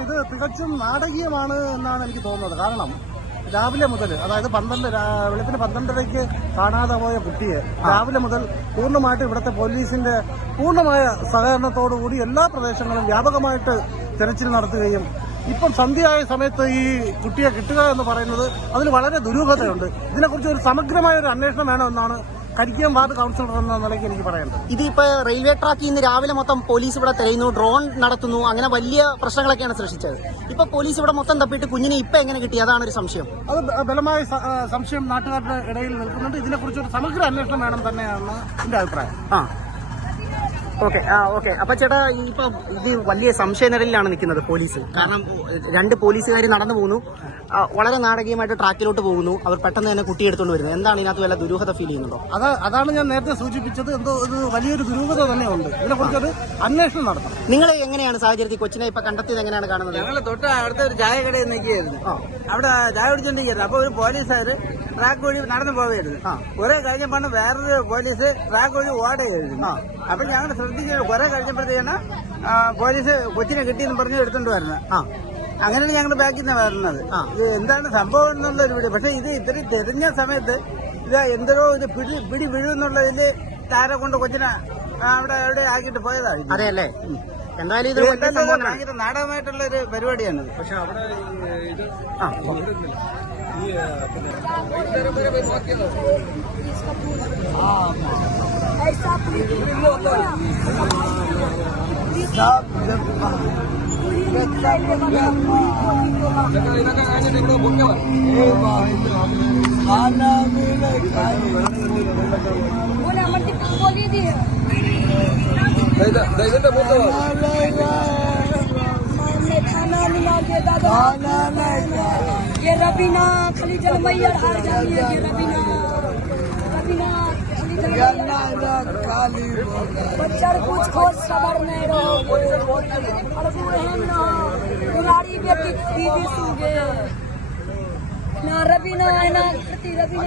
ഇത് തികച്ചും നാടകീയമാണ് എന്നാണ് എനിക്ക് തോന്നുന്നത്. കാരണം രാവിലെ മുതൽ അതായത് പന്ത്രണ്ട് വെളുപ്പിന് പന്ത്രണ്ടരയ്ക്ക് കാണാതെ പോയ കുട്ടിയെ രാവിലെ മുതൽ പൂർണമായിട്ട് ഇവിടുത്തെ പോലീസിന്റെ പൂർണമായ സഹകരണത്തോടുകൂടി എല്ലാ പ്രദേശങ്ങളും വ്യാപകമായിട്ട് തെരച്ചിൽ നടത്തുകയും ഇപ്പം സന്ധ്യയായ സമയത്ത് ഈ കുട്ടിയെ കിട്ടുക എന്ന് പറയുന്നത് അതിൽ വളരെ ദുരൂഹതയുണ്ട്. ഇതിനെക്കുറിച്ച് ഒരു സമഗ്രമായ ഒരു അന്വേഷണം വേണമെന്നാണ് കരിക്കിയം വാർഡ് കൗൺസിലർ എന്ന നിലയ്ക്ക് എനിക്ക് പറയേണ്ടത് ഇതിപ്പോ റെയിൽവേ ട്രാക്കിൽ നിന്ന് രാവിലെ മൊത്തം പോലീസ് ഇവിടെ തെരയുന്നു ഡ്രോൺ നടത്തുന്നു അങ്ങനെ വലിയ പ്രശ്നങ്ങളൊക്കെയാണ് സൃഷ്ടിച്ചത്. ഇപ്പൊ പോലീസ് ഇവിടെ മൊത്തം തപ്പിട്ട് കുഞ്ഞിനെ ഇപ്പൊ എങ്ങനെ കിട്ടി? അതാണ് ഒരു സംശയം. അത് ബലമായ സംശയം നാട്ടുകാരുടെ ഇടയിൽ നിൽക്കുന്നുണ്ട്. ഇതിനെക്കുറിച്ച് ഒരു സമഗ്ര അന്വേഷണം വേണം തന്നെയാണ് എന്റെ അഭിപ്രായം. ആ. ഓക്കെ ആ ഓക്കെ. അപ്പൊ ചേട്ടാ ഇപ്പൊ ഇത് വലിയ സംശയ നിരലിലാണ് നിൽക്കുന്നത് പോലീസ്. കാരണം രണ്ട് പോലീസുകാർ നടന്നു പോകുന്നു വളരെ നാടകീയമായിട്ട് ട്രാക്കിലോട്ട് പോകുന്നു. അവർ പെട്ടെന്ന് തന്നെ കുട്ടി എടുത്തുകൊണ്ട് വരുന്നത് എന്താണ് ഇതിനകത്ത് വല്ല ദുരൂഹത ഫീൽ ചെയ്യുന്നുണ്ടോ? അത് അതാണ് ഞാൻ നേരത്തെ സൂചിപ്പിച്ചത്. എന്തോ ഇത് വലിയൊരു ദുരൂഹത തന്നെ ഉണ്ട് ഇതിനെ കുറിച്ചത് അന്വേഷണം നടത്തണം. നിങ്ങൾ എങ്ങനെയാണ് സാഹചര്യത്തിൽ കൊച്ചിനെ ഇപ്പൊ കണ്ടെത്തിയത്? എങ്ങനെയാണ് കാണുന്നത്? ഞങ്ങൾ തൊട്ട് അടുത്ത ഒരു ചായ കടയിൽ നിൽക്കുകയായിരുന്നു. അവിടെ ചായ കുടിച്ചോണ്ടിരിക്കുന്നത് അപ്പൊ ഒരു പോലീസുകാർ ട്രാക്ക് വഴി നടന്നു പോവുകയായിരുന്നു. കുറെ കഴിഞ്ഞപ്പോൾ വേറൊരു പോലീസ് ട്രാക്ക് വഴി ഓടുകയായിരുന്നു. അപ്പൊ ഞങ്ങൾ ശ്രദ്ധിച്ചു കുറെ കഴിഞ്ഞപ്പോഴത്തേന് പോലീസ് കൊച്ചിനെ കിട്ടിയെന്ന് പറഞ്ഞ് എടുത്തോണ്ട് വരുന്നത് ആ. അങ്ങനെയാണ് ഞങ്ങൾ ബാക്കിൽ നിന്ന് വരുന്നത് ഇത് എന്താണ് സംഭവം എന്നുള്ള ഒരു വീഡിയോ. പക്ഷെ ഇത് ഇത്രയും തെരഞ്ഞ സമയത്ത് ഇത് എന്തോ ഇത് പിടി പിടി വീഴുമെന്നുള്ളതിൽ താരെ കൊണ്ട് കൊച്ചിനെ അവിടെ എവിടെ ആക്കിയിട്ട് പോയതാണ് അതെയല്ലേ? എന്തായാലും ഇത് ഭയങ്കര നാടകമായിട്ടുള്ള ഒരു പരിപാടിയാണ് പക്ഷെ അവിടെ വൈകുന്നേരം വരെ बोली दी हमने खाना मिला के दादा ये रबीना खाली जल मैया हार जानी है ये रबीना रबीना खाली जल बच्चर कुछ खोज खबर नहीं रहोगी बेटी बीवी सूगे ना रवि ना है ना कृति रवि